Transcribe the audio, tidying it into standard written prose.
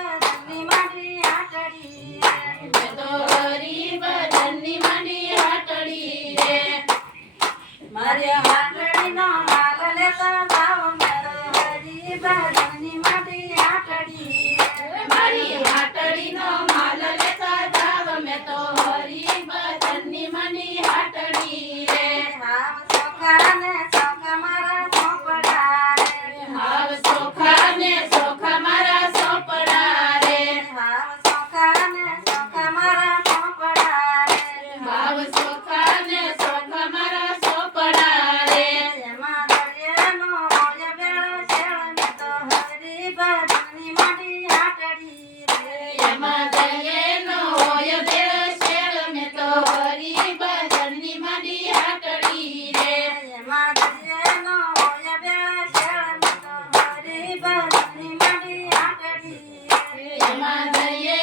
ભજનની માંડી હાટડી મેં તો હરિભજનની માંડી હાટડી રે મારે હાટડીનો માલ લેતા જાવ મેં તો હરિભજનની માંડી હાટડી મારી હાટડીનો માલ લેતા જાવ મેં તો હરિભજનની માંડી હાટડી રે હાવ સોખા ને સોખા મારા સોપડા રે હાવ સોખા ને સોખા મારા સોપડા રે હાવ સોખા ને સોખા મારા સોપડા રે હાવ સોખા ને સોખા મારા સોપડા રે એમાં દરિયાનો હોય બેડો શેળ મેં તો હરિભજનની માંડી હાટડી રે એમાં દરિયેનો હોય બેળ શેળ મેં તો હરિભજનની માંડી હાટડી રે એમાં દરિયાનો હોય બેડો શેળ મેં તો હરિભજનની માંડી હાટડી રે એમાં દરિયે